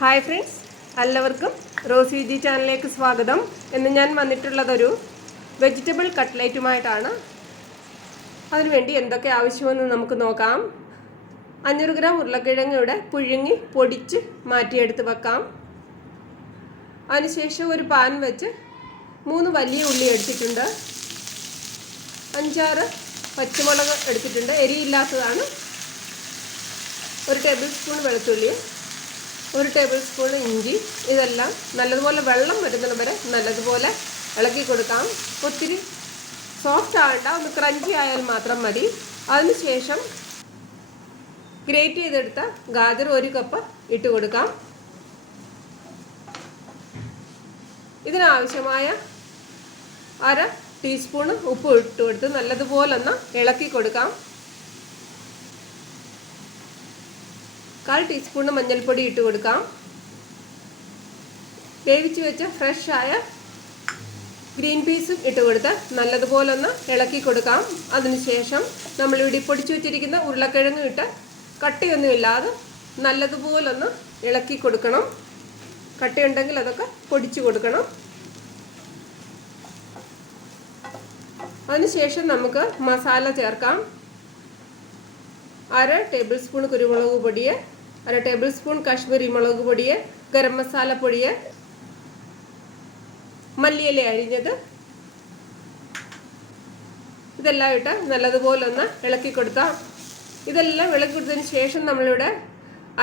Hi friends, എല്ലാവർക്കും Rossi G ചാനലിലേക്ക് സ്വാഗതം. ഇന്ന് ഞാൻ വന്നിട്ടുള്ളതൊരു വെജിറ്റബിൾ കട്ട്ലേറ്റുമായിട്ടാണ്. അതിനുവേണ്ടി എന്തൊക്കെ ആവശ്യമെന്ന് നമുക്ക് നോക്കാം. 500 ഗ്രാം ഉരുളക്കിഴങ്ങ് ഇവിടെ പുഴുങ്ങി പൊടിച്ച് മാറ്റിയെടുത്ത് വെക്കാം. അതിനുശേഷം ഒരു പാൻ വെച്ച് 3 വലിയ ഉള്ളി എടുത്തിട്ടുണ്ട്, 5-6 പച്ചമുളക് എടുത്തിട്ടുണ്ട്, എരിയില്ലാത്തതാണ്. 1 ടേബിൾ സ്പൂൺ വെളുത്തുള്ളി, 1 ടേബിൾ സ്പൂൺ ഇഞ്ചി. ഇതെല്ലാം നല്ലതുപോലെ വെള്ളം വരുന്നത് വരെ നല്ലതുപോലെ ഇളക്കി കൊടുക്കാം. ഒത്തിരി സോഫ്റ്റ് ആകണ്ട, ഒന്ന് ക്രഞ്ചി ആയാൽ മാത്രം മതി. അതിനുശേഷം ഗ്രേറ്റ് ചെയ്തെടുത്ത ഗാജർ 1 കപ്പ് ഇട്ട് കൊടുക്കാം. ഇതിനാവശ്യമായ 1/2 ടീസ്പൂൺ ഉപ്പ് ഇട്ട് കൊടുത്ത് നല്ലതുപോലെ ഒന്ന് ഇളക്കി കൊടുക്കാം. 1/4 ടീസ്പൂൺ മഞ്ഞൾപ്പൊടി ഇട്ട് കൊടുക്കാം. വേവിച്ച് വെച്ച ഫ്രഷ് ആയ ഗ്രീൻ പീസും ഇട്ട് കൊടുത്ത് നല്ലതുപോലെ ഒന്ന് ഇളക്കി കൊടുക്കാം. അതിനുശേഷം നമ്മളിവിടെ പൊടിച്ചു വെച്ചിരിക്കുന്ന ഉരുളക്കിഴങ്ങ് ഇട്ട് കട്ടിയൊന്നുമില്ലാതെ നല്ലതുപോലൊന്ന് ഇളക്കി കൊടുക്കണം. കട്ടിയുണ്ടെങ്കിൽ അതൊക്കെ പൊടിച്ചു കൊടുക്കണം. അതിനുശേഷം നമുക്ക് മസാല ചേർക്കാം. 1/2 ടേബിൾ സ്പൂൺ കുരുമുളക് പൊടി, 1/2 ടേബിൾ സ്പൂൺ കാശ്മീരി മുളക് പൊടി, ഗരം മസാല പൊടി, മല്ലിയില അരിഞ്ഞത്, ഇതെല്ലാം ഇട്ട് നല്ലതുപോലെ ഒന്ന് ഇളക്കി കൊടുക്കാം. ഇതെല്ലാം ഇളക്കി കൊടുത്തതിന് ശേഷം നമ്മളിവിടെ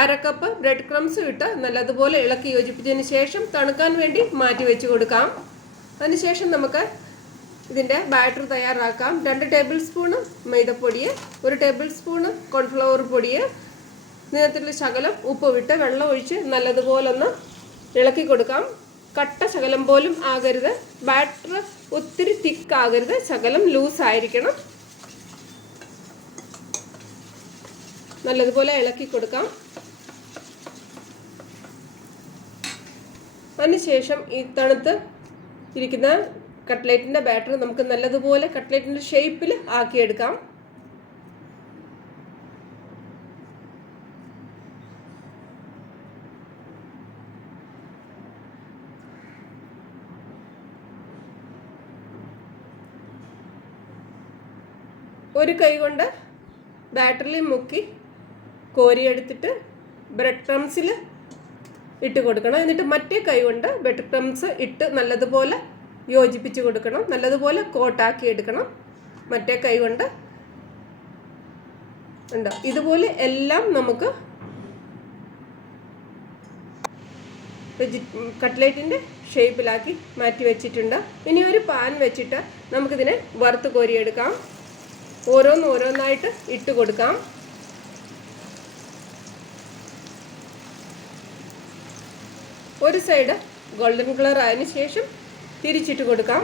1/2 കപ്പ് ബ്രെഡ് ക്രംസ് ഇട്ട് നല്ലതുപോലെ ഇളക്കി യോജിപ്പിച്ചതിന് ശേഷം തണുക്കാൻ വേണ്ടി മാറ്റി വെച്ച് കൊടുക്കാം. അതിനുശേഷം നമുക്ക് ഇതിൻ്റെ ബാറ്റർ തയ്യാറാക്കാം. 2 ടേബിൾ സ്പൂൺ മൈദപ്പൊടി, 1 ടേബിൾ സ്പൂൺ കോൺഫ്ലവർ പൊടി, നീളത്തിലുള്ള ശകലം ഉപ്പ് വിട്ട് വെള്ളം ഒഴിച്ച് നല്ലതുപോലെ ഒന്ന് ഇളക്കി കൊടുക്കാം. കട്ട ശകലം പോലും ആകരുത്, ബാറ്റർ ഒത്തിരി തിക്ക് ആകരുത്, ശകലം ലൂസ് ആയിരിക്കണം. നല്ലതുപോലെ ഇളക്കി കൊടുക്കാം. അതിനുശേഷം ഈ തണുത്ത് ഇരിക്കുന്ന കട്ട്ലേറ്റിൻ്റെ ബാറ്റർ നമുക്ക് നല്ലതുപോലെ കട്ട്ലേറ്റിൻ്റെ ഷേപ്പിൽ ആക്കിയെടുക്കാം. ഒരു കൈ കൊണ്ട് ബാറ്ററിൽ മുക്കി കോരിയെടുത്തിട്ട് ബ്രെഡ് ക്രംസിൽ ഇട്ട് കൊടുക്കണം. എന്നിട്ട് മറ്റേ കൈ കൊണ്ട് ബ്രെഡ് ക്രംസ് ഇട്ട് നല്ലതുപോലെ യോജിപ്പിച്ച് കൊടുക്കണം. നല്ലതുപോലെ കോട്ടാക്കി എടുക്കണം മറ്റേ കൈ കൊണ്ട്. ഉണ്ടോ, ഇതുപോലെ എല്ലാം നമുക്ക് കട്ട്ലേറ്റിൻ്റെ ഷേപ്പിലാക്കി മാറ്റി വെച്ചിട്ടുണ്ട്. ഇനി ഒരു പാൻ വെച്ചിട്ട് നമുക്കിതിനെ വറുത്ത് കോരിയെടുക്കാം. ഓരോന്നായിട്ട് ഇട്ട് കൊടുക്കാം. ഒരു സൈഡ് ഗോൾഡൻ കളർ ആയതിനു ശേഷം തിരിച്ചിട്ട് കൊടുക്കാം.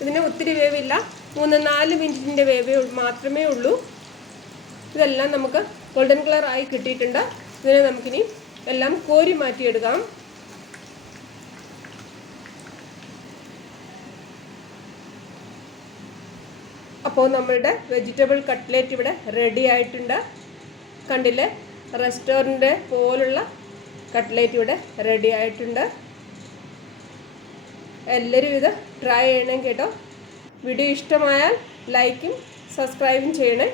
ഇതിന് ഒത്തിരി വേവില്ല, 3-4 മിനിറ്റിൻ്റെ വേവ് മാത്രമേ ഉള്ളൂ. ഇതെല്ലാം നമുക്ക് ഗോൾഡൻ കളർ ആയി കിട്ടിയിട്ടുണ്ട്. ഇതിനെ നമുക്കിനി എല്ലാം കോരി മാറ്റിയെടുക്കാം. അപ്പോൾ നമ്മളുടെ വെജിറ്റബിൾ കട്ട്ലേറ്റ് ഇവിടെ റെഡി ആയിട്ടുണ്ട്. കണ്ടില്ലേ, റെസ്റ്റോറൻറ്റ് പോലുള്ള കട്ട്ലേറ്റ് ഇവിടെ റെഡി ആയിട്ടുണ്ട്. എല്ലാവരും ഇത് ട്രൈ ചെയ്യണം കേട്ടോ. വീഡിയോ ഇഷ്ടമായാൽ ലൈക്കും സബ്സ്ക്രൈബും ചെയ്യണേ.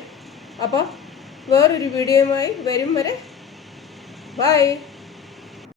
അപ്പോൾ വേറൊരു വീഡിയോയുമായി വരും വരെ ബൈ.